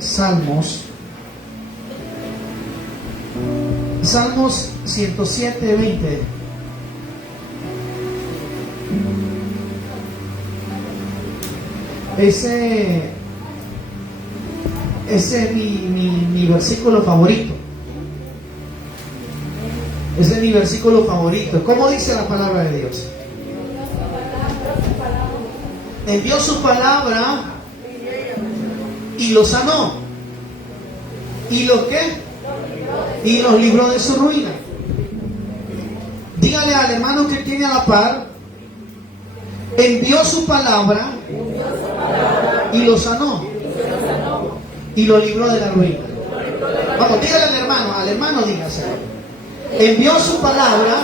Salmos 107, 20. Ese es mi versículo favorito. Ese es mi versículo favorito. ¿Cómo dice la palabra de Dios? Envió su palabra y lo sanó. ¿Y lo qué? Y los libró de su ruina. Dígale al hermano que tiene a la par: envió su palabra y lo sanó y lo libró de la ruina. Vamos, dígale al hermano dígase: envió su palabra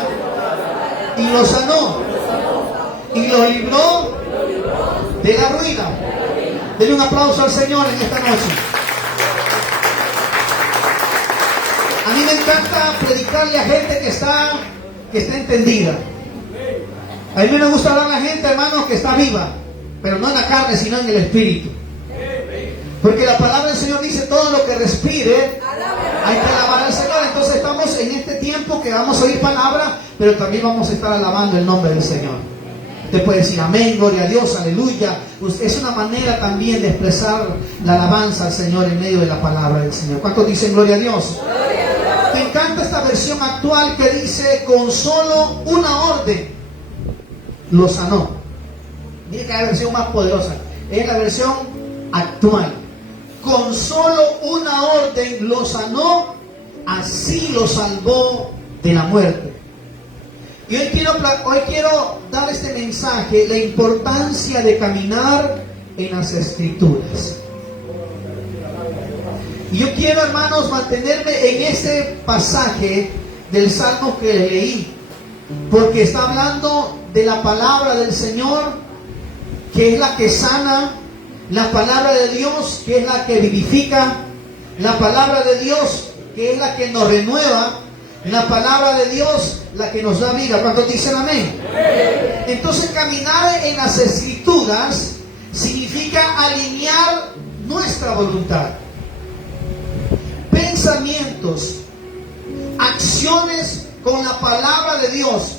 y lo sanó y lo libró de la ruina. Denle un aplauso al Señor en esta noche. A mí me encanta predicarle a gente que está entendida. A mí me gusta hablar a la gente, hermano, que está viva, pero no en la carne, sino en el espíritu. Porque la palabra del Señor dice: todo lo que respire, hay que alabar al Señor. Entonces estamos en este tiempo que vamos a oír palabra, pero también vamos a estar alabando el nombre del Señor. Usted puede decir amén, gloria a Dios, aleluya. Es una manera también de expresar la alabanza al Señor en medio de la palabra del Señor. ¿Cuántos dicen gloria a Dios? Me encanta esta versión actual que dice: con solo una orden lo sanó. Mira que hay la versión más poderosa. Es la versión actual. Con solo una orden lo sanó, así lo salvó de la muerte. Y hoy quiero dar este mensaje: la importancia de caminar en las Escrituras. Y yo quiero, hermanos, mantenerme en ese pasaje del Salmo que leí, porque está hablando de la palabra del Señor, que es la que sana, la palabra de Dios, que es la que vivifica, la palabra de Dios, que es la que nos renueva, la palabra de Dios, la que nos da vida. ¿Cuántos dicen amén? Entonces, caminar en las Escrituras significa alinear nuestra voluntad, pensamientos, acciones con la palabra de Dios.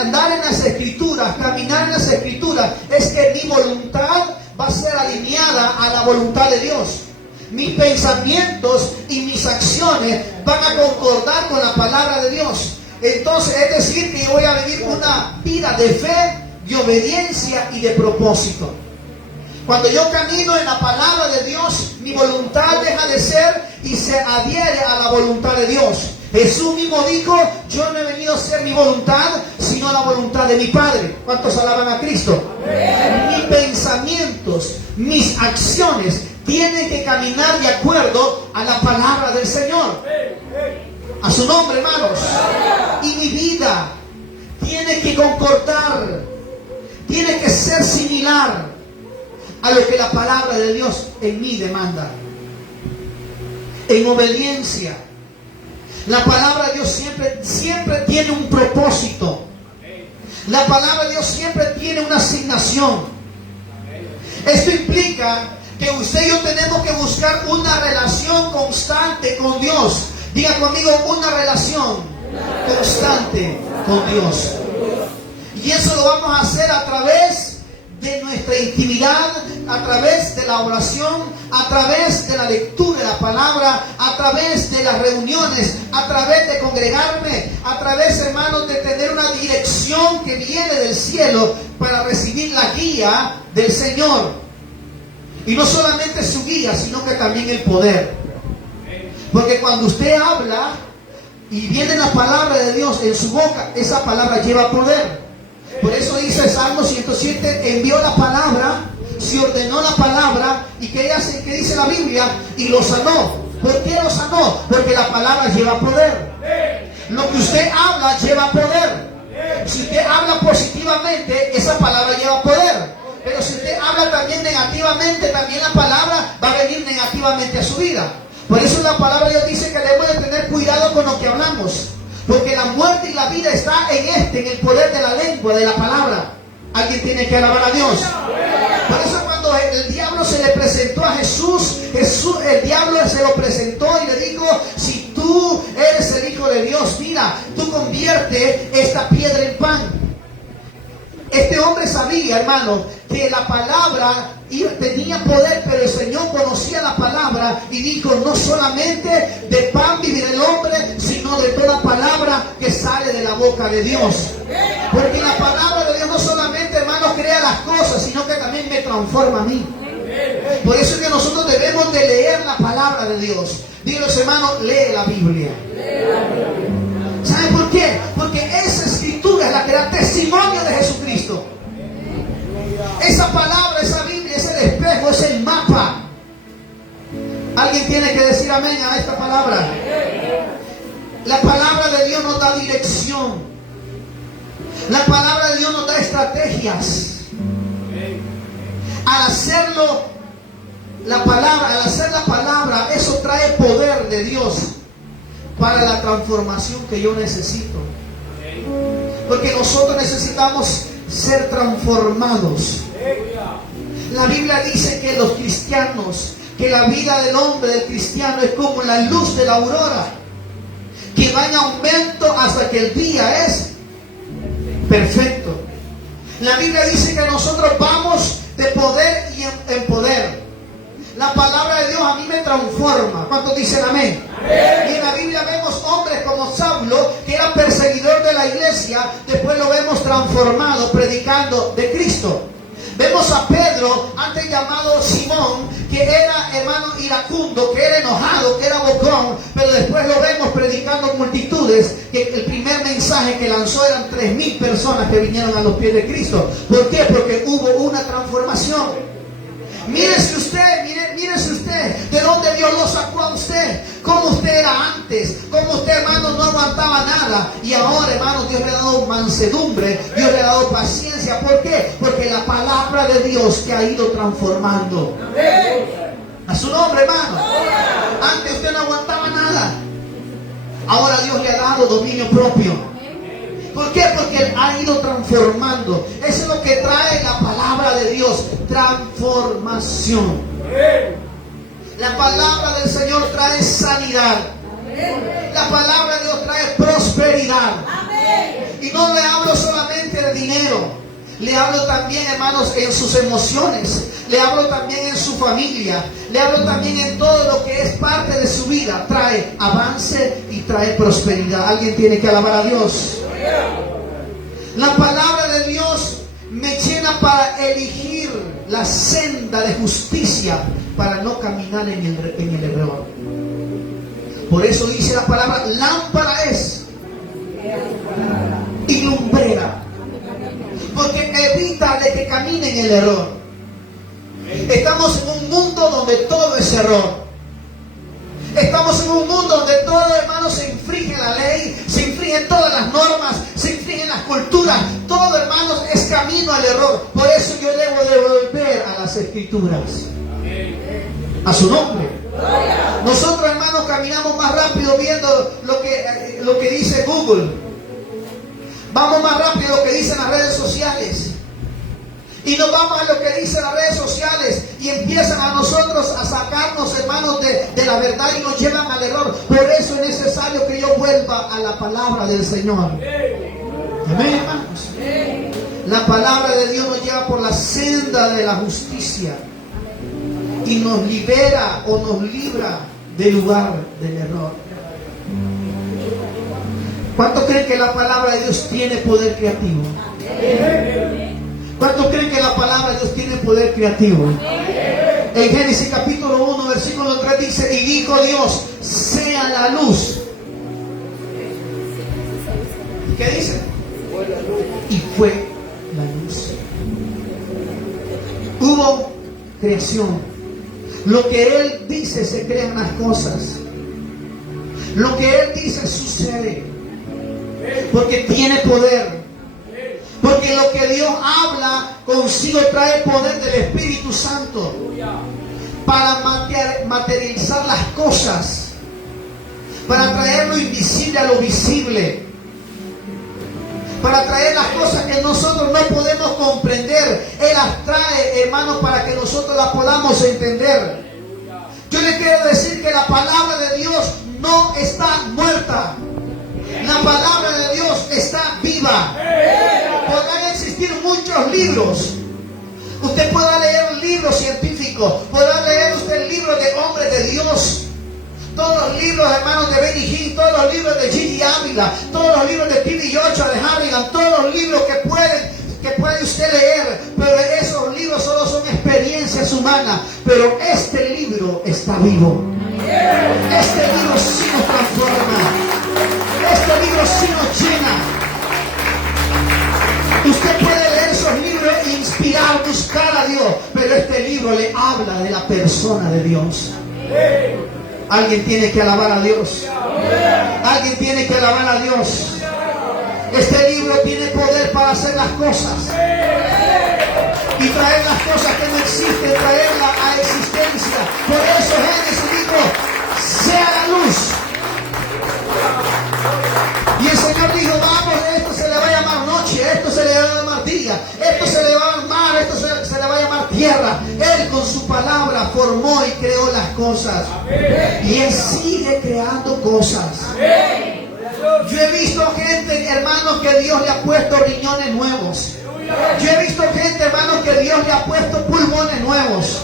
Andar en las Escrituras, caminar en las Escrituras, es que mi voluntad va a ser alineada a la voluntad de Dios. Mis pensamientos y mis acciones van a concordar con la palabra de Dios. Entonces, es decir, que yo voy a vivir una vida de fe, de obediencia y de propósito. Cuando yo camino en la palabra de Dios, mi voluntad deja de ser y se adhiere a la voluntad de Dios. Jesús mismo dijo: yo no he venido a ser mi voluntad, sino la voluntad de mi Padre. ¿Cuántos alaban a Cristo? Mis pensamientos, mis acciones tienen que caminar de acuerdo a la palabra del Señor. A su nombre, hermanos. Y mi vida tiene que concordar, tiene que ser similar a lo que la palabra de Dios en mí demanda. En obediencia. La palabra de Dios siempre tiene un propósito. La palabra de Dios siempre tiene una asignación. Esto implica que usted y yo tenemos que buscar una relación constante con Dios. Diga conmigo: una relación constante con Dios. Y eso lo vamos a hacer a través de nuestra intimidad, a través de la oración, a través de la lectura de la palabra, a través de las reuniones, a través de congregarme, a través, hermanos, de tener una dirección que viene del cielo para recibir la guía del Señor. Y no solamente su guía, sino que también el poder. Porque cuando usted habla y viene la palabra de Dios en su boca, esa palabra lleva poder. Por eso dice Salmo 107: envió la palabra, se ordenó la palabra, y ¿qué dice la Biblia? Y lo sanó. ¿Por qué lo sanó? Porque la palabra lleva poder. Lo que usted habla lleva poder. Si usted habla positivamente, esa palabra lleva poder. Pero si usted habla también negativamente, también la palabra va a venir negativamente a su vida. Por eso la palabra de Dios dice que debemos de tener cuidado con lo que hablamos. Porque la muerte y la vida está en el poder de la lengua, de la palabra. Alguien tiene que alabar a Dios. Por eso cuando el diablo se le presentó a Jesús, el diablo se lo presentó y le dijo: si tú eres el Hijo de Dios, mira, tú convierte esta piedra en pan. Este hombre sabía, hermano, que la palabra tenía poder, pero el Señor conocía la palabra y dijo: no solamente de pan vivirá el hombre, sino de toda palabra que sale de la boca de Dios. Porque la palabra de Dios no solamente, hermano, crea las cosas, sino que también me transforma a mí. Por eso es que nosotros debemos de leer la palabra de Dios. Díganle, hermano, lee la Biblia. ¿Sabe por qué? Porque esa escritura es la que da testimonio de Jesucristo. Esa palabra, esa Biblia es el espejo, es el mapa. Alguien tiene que decir amén a esta palabra. La palabra de Dios nos da dirección. La palabra de Dios nos da estrategias. Al hacerlo, al hacer la palabra, eso trae poder de Dios para la transformación que yo necesito. Porque nosotros necesitamos ser transformados. La Biblia dice que los cristianos, que la vida del hombre, del cristiano, es como la luz de la aurora, que va en aumento hasta que el día es perfecto. La Biblia dice que nosotros vamos de poder y en poder. La palabra de Dios a mí me transforma. ¿Cuántos dicen amén? Amén. Y en la Biblia vemos hombres como Saulo, que era perseguidor de la iglesia. Después lo vemos transformado, predicando de Cristo. Vemos a Pedro, antes llamado Simón, que era, hermano, iracundo, que era enojado, que era bocón, pero después lo vemos predicando multitudes, que el primer mensaje que lanzó eran 3,000 personas que vinieron a los pies de Cristo. ¿Por qué? Porque hubo una transformación. Mírese usted, de dónde Dios lo sacó a usted, cómo usted era antes, cómo usted, hermano, no aguantaba nada, y ahora, hermano, Dios le ha dado mansedumbre, Dios le ha dado paciencia. ¿Por qué? Porque la palabra de Dios te ha ido transformando. A su nombre, hermano. Antes usted no aguantaba nada, ahora Dios le ha dado dominio propio. ¿Por qué? Porque Él ha ido transformando. Eso es lo que trae la palabra de Dios, transformación. La palabra del Señor trae sanidad. La palabra de Dios trae prosperidad. Y no le hablo solamente de dinero, le hablo también, hermanos, en sus emociones, le hablo también en su familia, le hablo también en todo lo que es parte de su vida. Trae avance y trae prosperidad. Alguien tiene que alabar a Dios. La palabra de Dios me llena para elegir la senda de justicia, para no caminar en el error. Por eso dice la palabra: lámpara es y lumbrera, porque evita de que camine en el error. Estamos en un mundo donde todo es error. Estamos en un mundo donde todo, hermano, se infringe la ley, se infringen todas las normas, se infringen las culturas. Todo, hermanos, es camino al error. Por eso yo debo de volver a las Escrituras. A su nombre. Nosotros, hermanos, caminamos más rápido viendo lo que dice Google. Vamos más rápido lo que dicen las redes sociales. Y nos vamos a lo que dicen las redes sociales y empiezan a nosotros a sacarnos, hermanos, de la verdad y nos llevan al error. Por eso es necesario que yo vuelva a la palabra del Señor. Amén, hermanos. La palabra de Dios nos lleva por la senda de la justicia y nos libera o nos libra del lugar del error. ¿Cuántos creen que la palabra de Dios tiene poder creativo? ¿Cuántos creen que la palabra de Dios tiene poder creativo? En Génesis capítulo 1, versículo 3 dice: y dijo Dios, sea la luz. ¿Qué dice? Y fue la luz. Hubo creación. Lo que Él dice, se crean las cosas. Lo que Él dice sucede. Porque tiene poder. Porque lo que Dios habla consigo trae poder del Espíritu Santo para materializar las cosas, para traer lo invisible a lo visible, para traer las cosas que nosotros no podemos comprender. Él las trae, hermanos, para que nosotros las podamos entender. Yo le quiero decir que la palabra de Dios no está muerta. La palabra de Dios está viva. Podrán existir muchos libros. Usted podrá leer un libro científico, podrá leer usted libros de hombres de Dios. Todos los libros, hermanos, de Benny Hinn, todos los libros de Gigi Ávila, todos los libros de T.B. Joshua, de Harrigan, todos los libros que puede usted leer, pero esos libros solo son experiencias humanas. Pero este libro está vivo. Este libro sí nos transforma. Este libro sí nos llena. Usted puede leer esos libros e inspirar, buscar a Dios, pero este libro le habla de la persona de Dios. Alguien tiene que alabar a Dios. Alguien tiene que alabar a Dios. Este libro tiene poder para hacer las cosas y traer las cosas que no existen, traerlas a existencia. Por eso Génesis dijo: sea la luz. Y el Señor dijo: vamos, esto se le va a llamar noche, esto se le va a llamar día, esto se le va a llamar, esto se le va a llamar tierra. Él con su palabra formó y creó las cosas. Y Él sigue creando cosas. Yo he visto gente, hermanos, que Dios le ha puesto riñones nuevos. Yo he visto gente, hermanos, que Dios le ha puesto pulmones nuevos.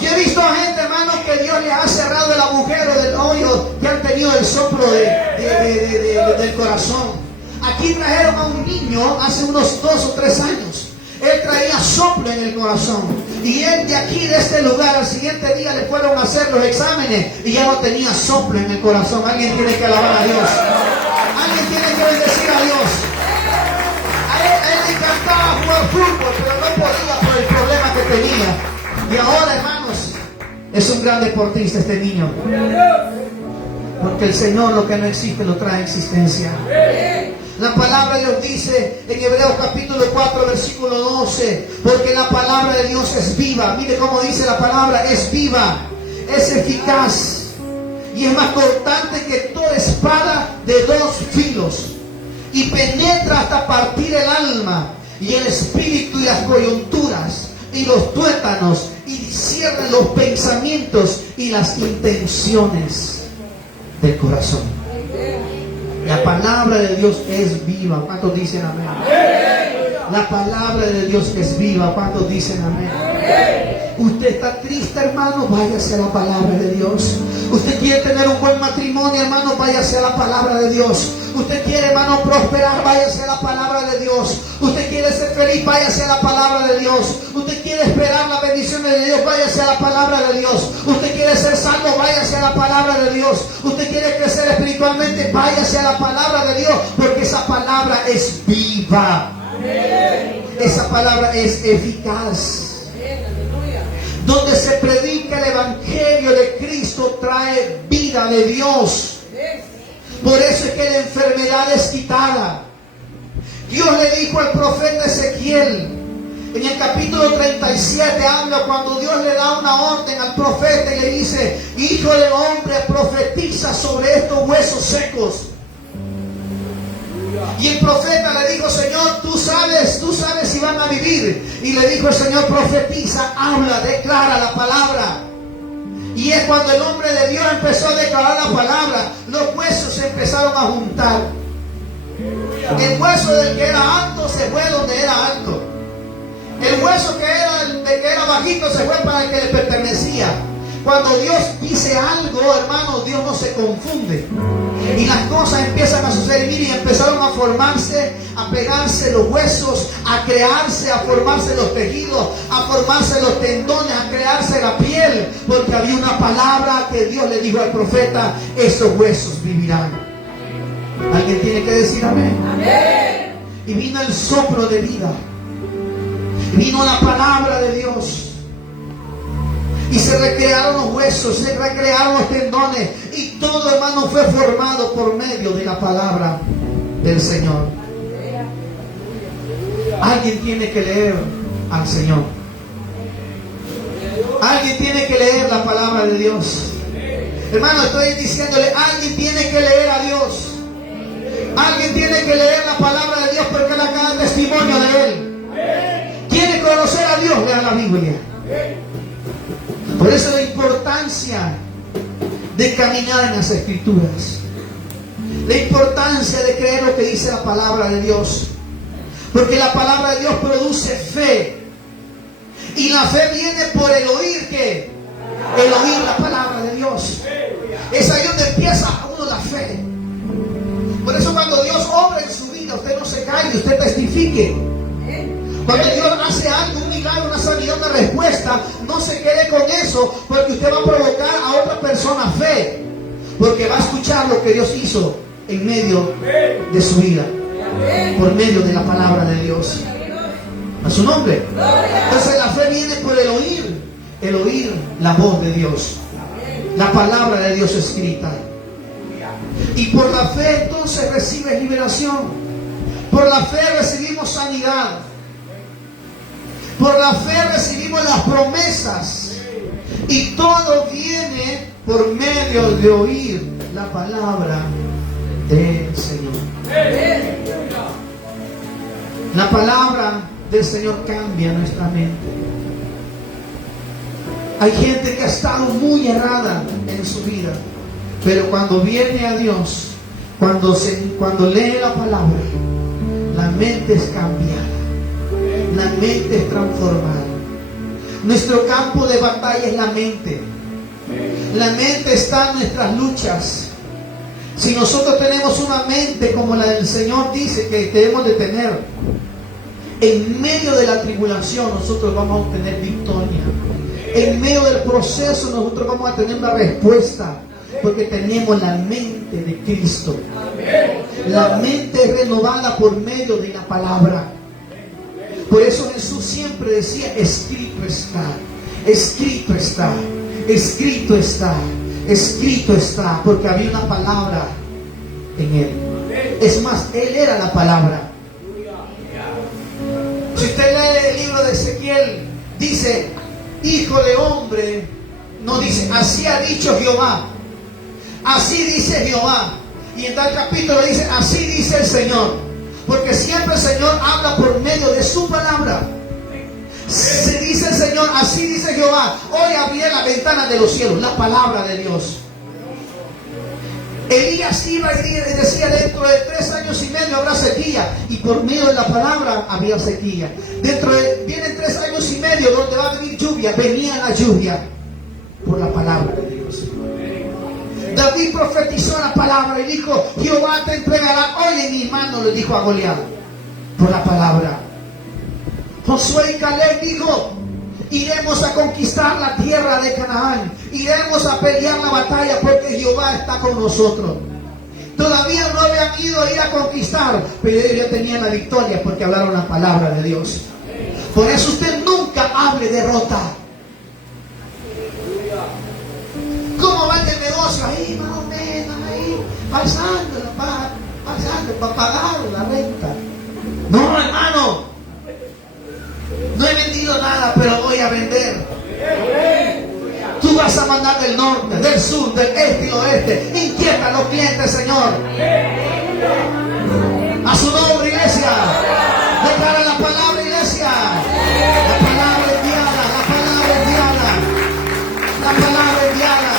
Yo he visto gente, hermanos, que Dios le ha cerrado el agujero del hoyo que han tenido el soplo del corazón. Aquí trajeron a un niño hace unos 2 o 3 años. Él traía soplo en el corazón. Y él de aquí, de este lugar, al siguiente día le fueron a hacer los exámenes y ya no tenía soplo en el corazón. Alguien tiene que alabar a Dios. Alguien tiene que bendecir a Dios. A él le encantaba jugar fútbol, pero no podía por el problema que tenía. Y ahora, hermanos, es un gran deportista este niño. Porque el Señor lo que no existe lo trae a existencia. La palabra de Dios dice en Hebreos capítulo 4 versículo 12: porque la palabra de Dios es viva. Mire cómo dice la palabra: es viva, es eficaz y es más cortante que toda espada de 2 filos, y penetra hasta partir el alma y el espíritu y las coyunturas y los tuétanos, y discierne los pensamientos y las intenciones del corazón. La palabra de Dios es viva. ¿Cuántos dicen amén? La palabra de Dios es viva. ¿Cuántos dicen amén? Usted está triste, hermano, váyase a la palabra de Dios. Usted quiere tener un buen matrimonio, hermano, váyase a la palabra de Dios. Usted quiere, hermano, prosperar, váyase a la palabra de Dios. Usted quiere ser feliz, váyase a la palabra de Dios. Usted quiere esperar las bendiciones de Dios, váyase a la palabra de Dios. Usted quiere ser salvo, váyase a la palabra de Dios. Usted quiere crecer espiritualmente, váyase a la palabra de Dios, porque esa palabra es viva. Esa palabra es eficaz. Donde se predica el evangelio de Cristo trae vida de Dios. Por eso es que la enfermedad es quitada. Dios le dijo al profeta Ezequiel en el capítulo 37, habla cuando Dios le da una orden al profeta y le dice: hijo de hombre, profetiza sobre estos huesos secos. Y el profeta le dijo: Señor, tú sabes si van a vivir. Y le dijo el Señor: profetiza, habla, declara la palabra. Y es cuando el hombre de Dios empezó a declarar la palabra, los huesos se empezaron a juntar. El hueso del que era alto se fue donde era alto. El hueso del que era bajito se fue para el que le pertenecía. Cuando Dios dice algo, hermanos, Dios no se confunde. Y las cosas empiezan a suceder. Y empezaron a formarse, a pegarse los huesos, a crearse, a formarse los tejidos, a formarse los tendones, a crearse la piel. Porque había una palabra que Dios le dijo al profeta: esos huesos vivirán. ¿Alguien tiene que decir amén? Amén. Y vino el soplo de vida. Vino la palabra de Dios. Y se recrearon los huesos, se recrearon los tendones. Y todo, hermano, fue formado por medio de la palabra del Señor. Alguien tiene que leer al Señor. Alguien tiene que leer la palabra de Dios. Hermano, estoy diciéndole: alguien tiene que leer a Dios. Alguien tiene que leer la palabra de Dios porque Él acá da testimonio de Él. ¿Quiere conocer a Dios? Lea la Biblia. Por eso la importancia de caminar en las Escrituras. La importancia de creer lo que dice la palabra de Dios. Porque la palabra de Dios produce fe. Y la fe viene por el oír, ¿qué? El oír la palabra de Dios. Es ahí donde empieza uno la fe. Por eso cuando Dios obra en su vida, usted no se calle, usted testifique. Cuando Dios hace algo, un milagro, una sanidad, una respuesta, no se quede con eso, porque usted va a provocar a otra persona fe. Porque va a escuchar lo que Dios hizo en medio de su vida, por medio de la palabra de Dios. A su nombre. Entonces la fe viene por el oír la voz de Dios, la palabra de Dios escrita. Y por la fe entonces recibes liberación. Por la fe recibimos sanidad. Por la fe recibimos las promesas. Y todo viene por medio de oír la palabra del Señor. La palabra del Señor cambia nuestra mente. Hay gente que ha estado muy errada en su vida, pero cuando viene a Dios, cuando lee la palabra, la mente es cambiada, la mente es transformada. Nuestro campo de batalla es la mente. La mente está en nuestras luchas. Si nosotros tenemos una mente como la del Señor dice que debemos de tener, en medio de la tribulación nosotros vamos a obtener victoria. En medio del proceso nosotros vamos a tener una respuesta, porque tenemos la mente de Cristo. La mente es renovada por medio de la palabra. Por eso Jesús siempre decía: escrito está, escrito está, escrito está, escrito está, porque había una palabra en Él. Es más, Él era la palabra. Si usted lee el libro de Ezequiel, dice: hijo de hombre, no dice así ha dicho Jehová, así dice Jehová. Y en tal capítulo dice: así dice el Señor. Porque siempre el Señor habla por medio de su palabra. Se dice el Señor: así dice Jehová, hoy abriré la ventana de los cielos. La palabra de Dios. Elías iba y decía: dentro de 3 años y medio habrá sequía. Y por medio de la palabra había sequía. Vienen 3 años y medio donde va a venir lluvia. Venía la lluvia por la palabra de Dios. David profetizó la palabra y dijo: Jehová te entregará hoy en mi mano, le dijo a Goliat, por la palabra. Josué y Caleb dijo: iremos a conquistar la tierra de Canaán, iremos a pelear la batalla porque Jehová está con nosotros. Todavía no habían ido a ir a conquistar, pero ellos ya tenían la victoria porque hablaron la palabra de Dios. Por eso usted nunca hable derrota. ¿Cómo va el negocio? Ahí más o menos, ahí pasando para pagar la renta. No, hermano, no he vendido nada, pero voy a vender. Tú vas a mandar del norte, del sur, del este y oeste. Inquieta a los clientes, Señor. A su nombre, iglesia. Declara la palabra, iglesia. La palabra enviada, la palabra enviada, la palabra enviada.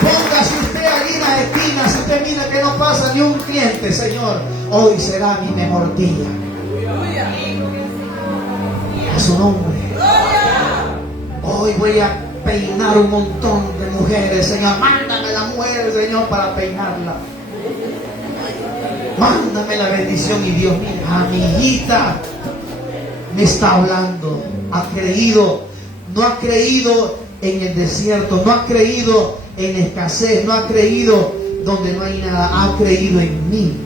Póngase usted allí en las esquinas. Si usted mira que no pasa ni un cliente, Señor, hoy será mi mejor día. A su nombre. Hoy voy a peinar un montón de mujeres, Señor. Mándame la mujer, Señor, para peinarla. Mándame la bendición. Y Dios, mira, a mi hijita me está hablando. Ha creído. No ha creído en el desierto. No ha creído en escasez. No ha creído donde no hay nada. Ha creído en mí.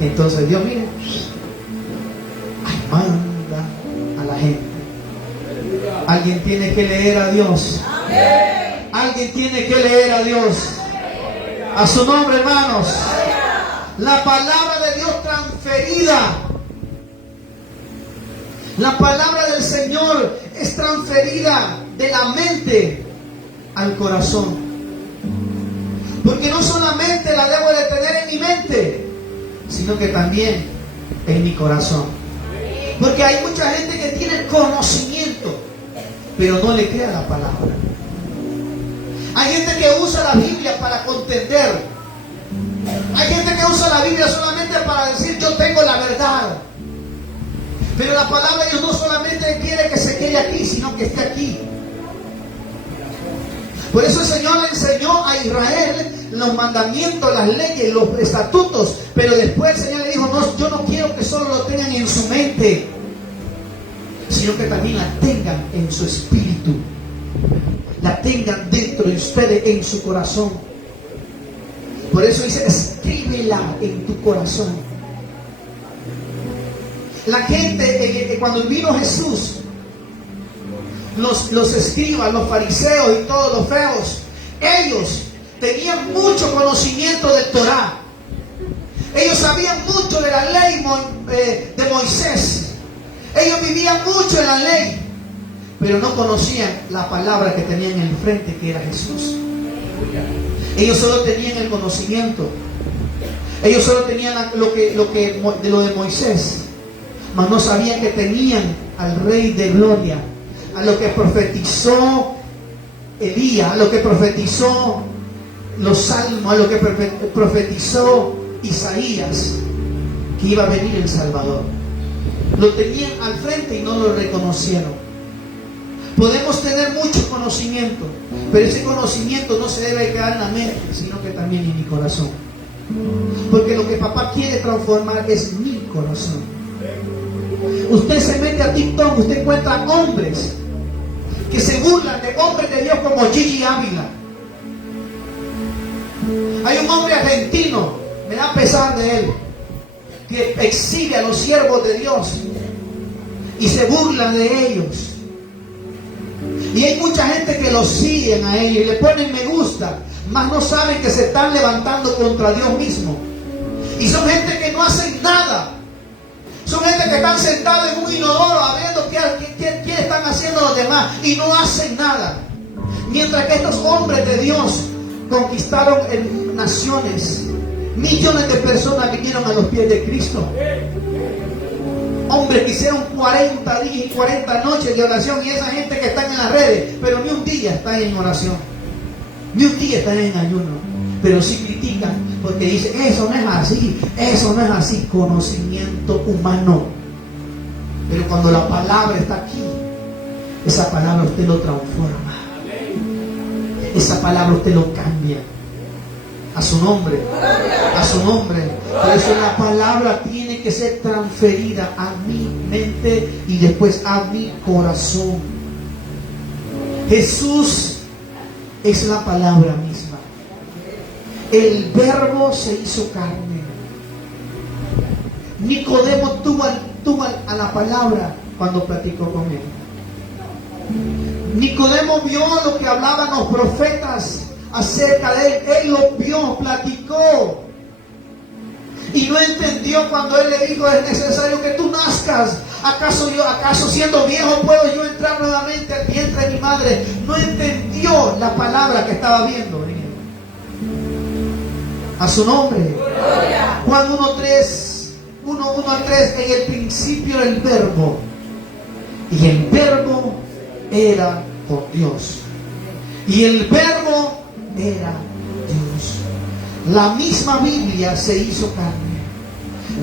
Entonces Dios, mire, manda a la gente. Alguien tiene que leer a Dios. Alguien tiene que leer a Dios. A su nombre, hermanos. La palabra de Dios transferida. La palabra del Señor es transferida de la mente al corazón. Porque no solamente la debo de tener en mi mente, sino que también en mi corazón. Porque hay mucha gente que tiene conocimiento, pero no le crea la palabra. Hay gente que usa la Biblia para contender. Hay gente que usa la Biblia solamente para decir yo tengo la verdad. Pero la palabra de Dios no solamente quiere que se quede aquí, sino que esté aquí. Por eso el Señor le enseñó a Israel los mandamientos, las leyes, los estatutos. Pero después el Señor le dijo, no, yo no quiero que solo lo tengan en su mente, sino que también la tengan en su espíritu. La tengan dentro de ustedes, en su corazón. Por eso dice, escríbela en tu corazón. La gente, cuando vino Jesús, los escribas, los fariseos y todos los feos, ellos tenían mucho conocimiento del Torá. Ellos sabían mucho de la ley de Moisés. Ellos vivían mucho en la ley, pero no conocían la palabra que tenían enfrente, que era Jesús. Ellos solo tenían el conocimiento. Ellos solo tenían lo de Moisés, mas no sabían que tenían al Rey de Gloria, a lo que profetizó Elías, a lo que profetizó los salmos, a lo que profetizó Isaías, que iba a venir el Salvador. Lo tenían al frente y no lo reconocieron. Podemos tener mucho conocimiento, pero ese conocimiento no se debe quedar en la mente, sino que también en mi corazón. Porque lo que papá quiere transformar es mi corazón. Usted se mete a TikTok, usted encuentra hombres que se burlan de hombres de Dios como Gigi Ávila. Hay un hombre argentino, me da pesar de él, que exhibe a los siervos de Dios y se burlan de ellos. Y hay mucha gente que los siguen a ellos y le ponen me gusta, mas no saben que se están levantando contra Dios mismo. Y son gente que no hacen nada. Son gente que están sentados en un inodoro viendo qué están haciendo los demás y no hacen nada. Mientras que estos hombres de Dios conquistaron en naciones. Millones de personas vinieron a los pies de Cristo. Hombres que hicieron 40 días y 40 noches de oración, y esa gente que están en las redes, pero ni un día están en oración, ni un día están en ayuno, pero sí critican porque dicen, eso no es así, eso no es así, conocimiento humano. Pero cuando la palabra está aquí, esa palabra usted lo transforma, esa palabra usted lo cambia. A su nombre, a su nombre. Por eso la palabra tiene que ser transferida a mi mente y después a mi corazón. Jesús es la palabra misma. El verbo se hizo carne. Nicodemo tuvo a la palabra cuando platicó con él. Nicodemo vio lo que hablaban los profetas acerca de él. Él lo vio, platicó, y no entendió cuando él le dijo, es necesario que tú nazcas. ¿Acaso siendo viejo puedo yo entrar nuevamente al vientre de mi madre? No entendió la palabra que estaba viendo. A su nombre. Juan 1:3, en el principio era el verbo, y el verbo era con Dios, y el verbo era Dios. La misma Biblia se hizo carne.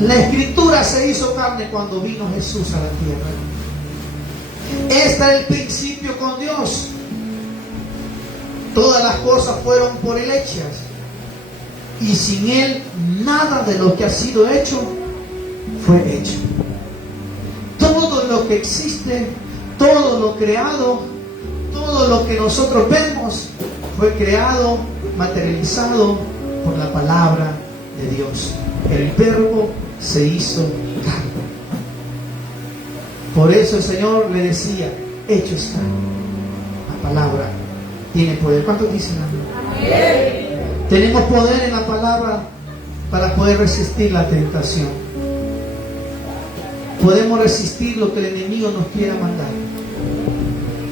La Escritura se hizo carne cuando vino Jesús a la tierra. Este es el principio con Dios. Todas las cosas fueron por Él hechas, y sin Él nada de lo que ha sido hecho fue hecho. Todo lo que existe, todo lo creado, todo lo que nosotros vemos fue creado, materializado por la palabra de Dios. El verbo se hizo carne. Por eso el Señor le decía, hecho está. La palabra tiene poder. ¿Cuántos dicen amén? Tenemos poder en la palabra para poder resistir la tentación. Podemos resistir lo que el enemigo nos quiera mandar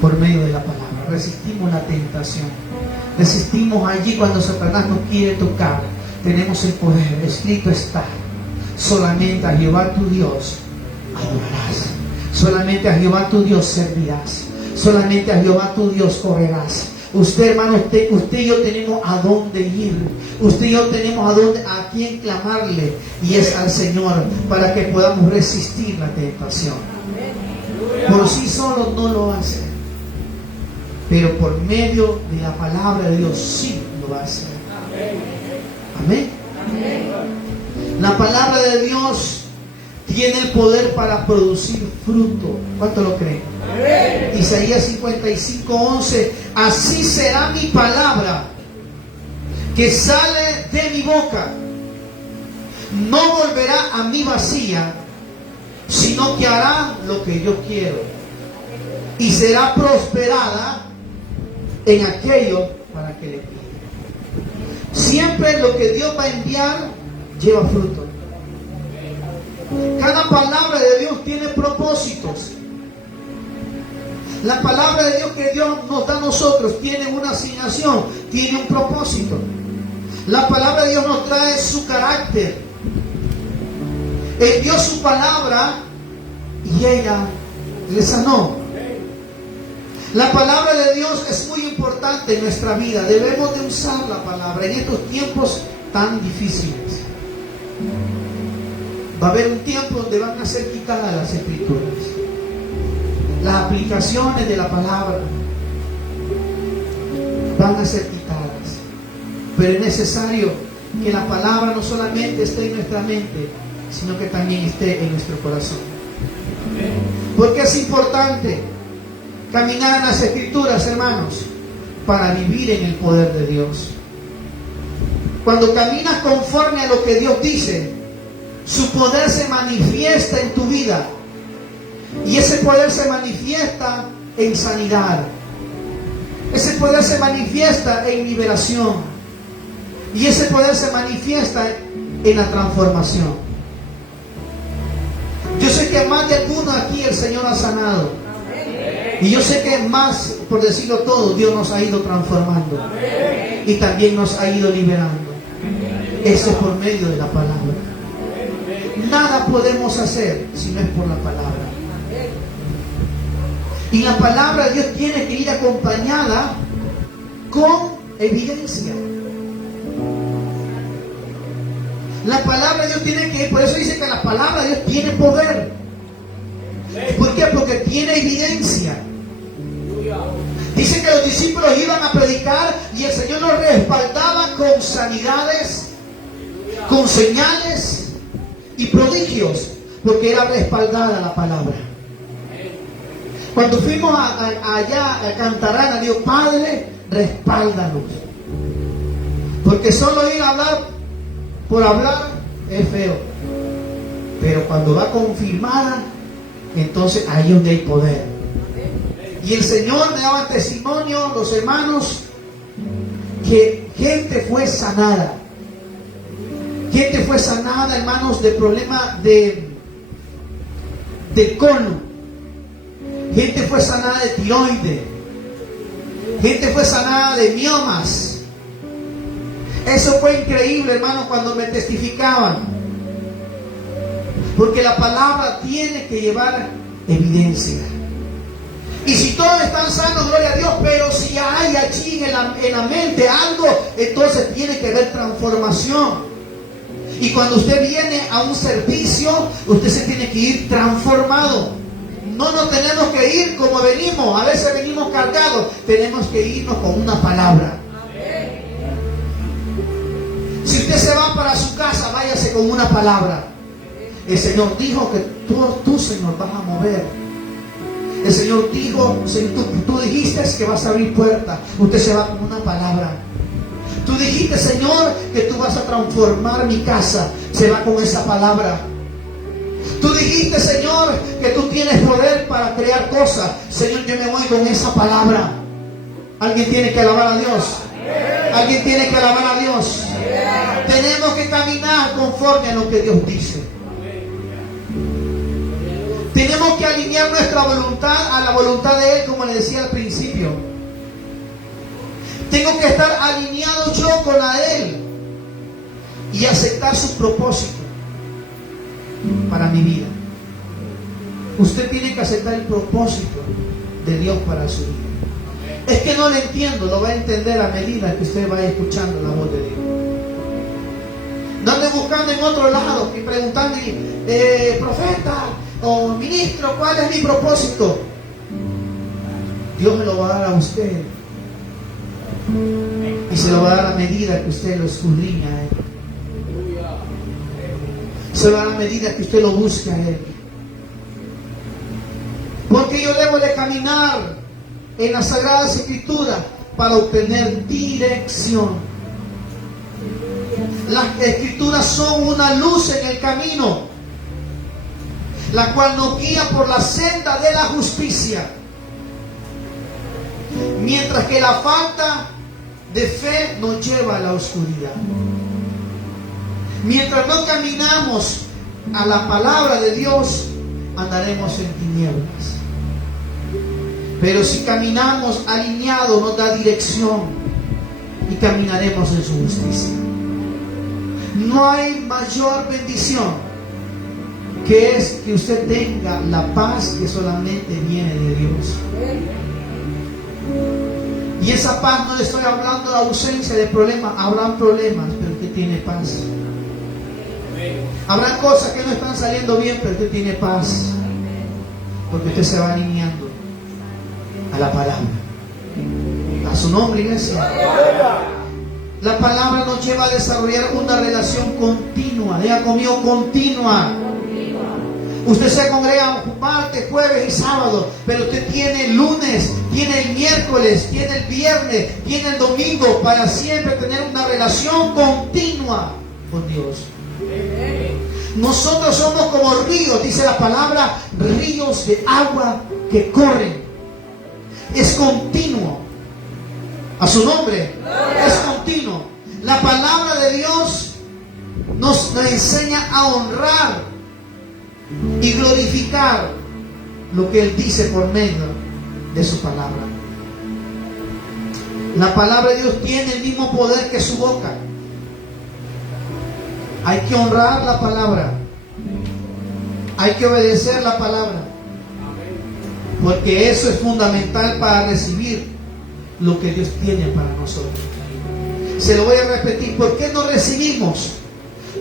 por medio de la palabra. Resistimos la tentación. Resistimos allí cuando Satanás nos quiere tocar. Tenemos el poder. Escrito está. Solamente a Jehová tu Dios adorarás. Solamente a Jehová tu Dios servirás. Solamente a Jehová tu Dios correrás. Usted, hermano, usted y yo tenemos a dónde ir. Usted y yo tenemos a quién clamarle. Y es al Señor, para que podamos resistir la tentación. Por sí solo no lo hace. Pero por medio de la palabra de Dios sí lo va a hacer. Amén. La palabra de Dios tiene el poder para producir fruto. ¿Cuánto lo creen? Isaías 55:11. Así será mi palabra que sale de mi boca. No volverá a mí vacía, sino que hará lo que yo quiero. Y será prosperada en aquello para que le pida. Siempre lo que Dios va a enviar lleva fruto. Cada palabra de Dios tiene propósitos. La palabra de Dios que Dios nos da a nosotros tiene una asignación, tiene un propósito. La palabra de Dios nos trae su carácter. Envió su palabra y ella le sanó. La palabra de Dios es muy importante en nuestra vida. Debemos de usar la palabra en estos tiempos tan difíciles. Va a haber un tiempo donde van a ser quitadas las escrituras, las aplicaciones de la palabra van a ser quitadas. Pero es necesario que la palabra no solamente esté en nuestra mente, sino que también esté en nuestro corazón. Porque es importante caminar en las escrituras, hermanos, para vivir en el poder de Dios. Cuando caminas conforme a lo que Dios dice, su poder se manifiesta en tu vida. Y ese poder se manifiesta en sanidad. Ese poder se manifiesta en liberación. Y ese poder se manifiesta en la transformación. Yo sé que más de alguno aquí el Señor ha sanado. Y yo sé que más, por decirlo todo, Dios nos ha ido transformando. Y también nos ha ido liberando. Eso es por medio de la palabra. Nada podemos hacer si no es por la palabra. Y la palabra de Dios tiene que ir acompañada con evidencia. La palabra de Dios tiene que ir, por eso dice que la palabra de Dios tiene poder. ¿Por qué? Porque tiene evidencia. Dice que los discípulos iban a predicar y el Señor los respaldaba con sanidades, con señales y prodigios, porque era respaldada la palabra. Cuando fuimos allá a Cantarana, Dios Padre, respáldanos. Porque solo ir a hablar por hablar es feo. Pero cuando va confirmada, entonces ahí es donde hay poder. Y el Señor me daba testimonio, los hermanos, que gente fue sanada. Gente fue sanada, hermanos, de problemas de colon. Gente fue sanada de tiroides. Gente fue sanada de miomas. Eso fue increíble, hermanos, cuando me testificaban. Porque la palabra tiene que llevar evidencia. Y si todos están sanos, gloria a Dios, pero si hay allí en la mente algo, entonces tiene que haber transformación. Y cuando usted viene a un servicio, usted se tiene que ir transformado. No nos tenemos que ir como venimos. A veces venimos cargados. Tenemos que irnos con una palabra. Si usted se va para su casa, váyase con una palabra. El Señor dijo que tú Señor, vas a mover. El Señor dijo, tú dijiste que vas a abrir puertas. Usted se va con una palabra. Tú dijiste, Señor, que tú vas a transformar mi casa. Se va con esa palabra. Tú dijiste, Señor, que tú tienes poder para crear cosas. Señor, yo me voy con esa palabra. Alguien tiene que alabar a Dios. Alguien tiene que alabar a Dios. Tenemos que caminar conforme a lo que Dios dice. Tenemos que alinear nuestra voluntad a la voluntad de Él, como le decía al principio. Tengo que estar alineado yo con Él y aceptar su propósito para mi vida. Usted tiene que aceptar el propósito de Dios para su vida. Es que no lo entiendo, lo va a entender a medida que usted vaya escuchando la voz de Dios. No ande buscando en otro lado y preguntando, profeta o ministro, ¿cuál es mi propósito? Dios me lo va a dar a usted. Y se lo va a dar a medida que usted lo escudriña a Él. Se lo va a dar a medida que usted lo busque a Él. Porque yo debo de caminar en las Sagradas Escrituras para obtener dirección. Las Escrituras son una luz en el camino, la cual nos guía por la senda de la justicia. Mientras que la falta de fe nos lleva a la oscuridad. Mientras no caminamos a la palabra de Dios, andaremos en tinieblas. Pero si caminamos alineados, nos da dirección y caminaremos en su justicia. No hay mayor bendición que es que usted tenga la paz que solamente viene de Dios. Y esa paz, no le estoy hablando de ausencia de problemas, habrán problemas, pero usted tiene paz. Habrá cosas que no están saliendo bien, pero usted tiene paz, porque usted se va alineando a la palabra. A su nombre, iglesia. La palabra nos lleva a desarrollar una relación continua. Diga conmigo, continua. Usted se congrega martes, jueves y sábado, pero usted tiene el lunes, tiene el miércoles, tiene el viernes, tiene el domingo, para siempre tener una relación continua con Dios. Nosotros somos como ríos, dice la palabra, ríos de agua que corren. Es continuo. A su nombre, es continuo. La palabra de Dios nos enseña a honrar y glorificar lo que Él dice por medio de su palabra. La palabra de Dios tiene el mismo poder que su boca. Hay que honrar la palabra. Hay que obedecer la palabra. Porque eso es fundamental para recibir lo que Dios tiene para nosotros. Se lo voy a repetir. ¿Por qué no recibimos?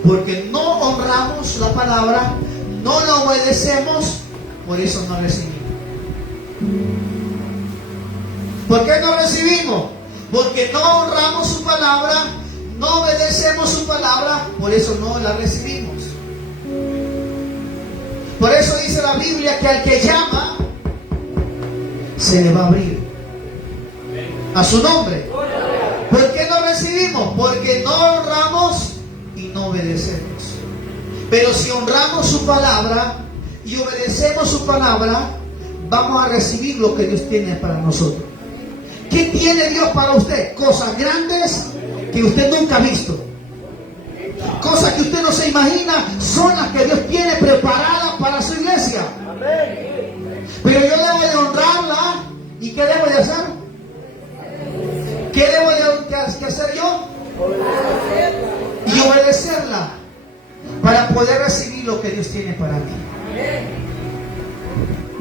Porque no honramos la palabra, no la obedecemos, por eso no recibimos. ¿Por qué no recibimos? Porque no honramos su palabra, no obedecemos su palabra, por eso no la recibimos. Por eso dice la Biblia que al que llama, se le va a abrir. A su nombre. ¿Por qué no recibimos? Porque no honramos y no obedecemos. Pero si honramos su palabra y obedecemos su palabra, vamos a recibir lo que Dios tiene para nosotros. ¿Qué tiene Dios para usted? Cosas grandes que usted nunca ha visto. Cosas que usted no se imagina son las que Dios tiene preparadas para su iglesia. Pero yo debo de honrarla. ¿Y qué debo de hacer? ¿Qué debo de hacer yo? Y obedecerla para poder recibir lo que Dios tiene para mí.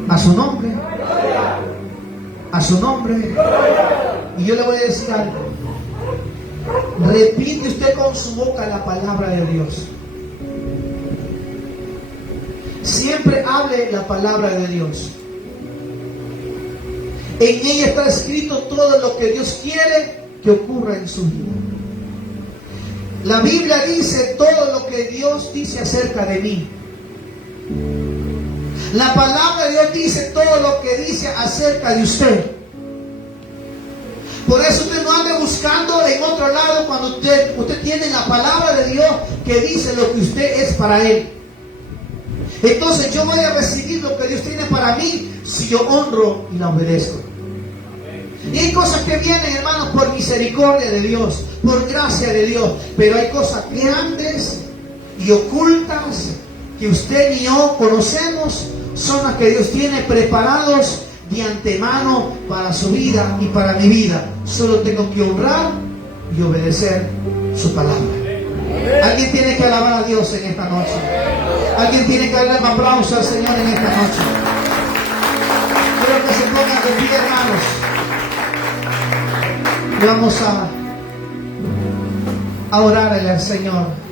A su nombre. A su nombre. Y yo le voy a decir algo. Repite usted con su boca la palabra de Dios. Siempre hable la palabra de Dios. En ella está escrito todo lo que Dios quiere que ocurra en su vida. La Biblia dice todo lo que Dios dice acerca de mí. La palabra de Dios dice todo lo que dice acerca de usted. Por eso usted no ande buscando en otro lado cuando usted tiene la palabra de Dios que dice lo que usted es para Él. Entonces yo voy a recibir lo que Dios tiene para mí si yo honro y la obedezco. Y hay cosas que vienen, hermanos, por misericordia de Dios, por gracia de Dios. Pero hay cosas grandes y ocultas que usted y yo conocemos, son las que Dios tiene preparados de antemano para su vida y para mi vida. Solo tengo que honrar y obedecer su palabra. Alguien tiene que alabar a Dios en esta noche. Alguien tiene que darle un aplauso al Señor en esta noche. Quiero que se pongan de pie, hermanos. Y vamos a orarle al Señor.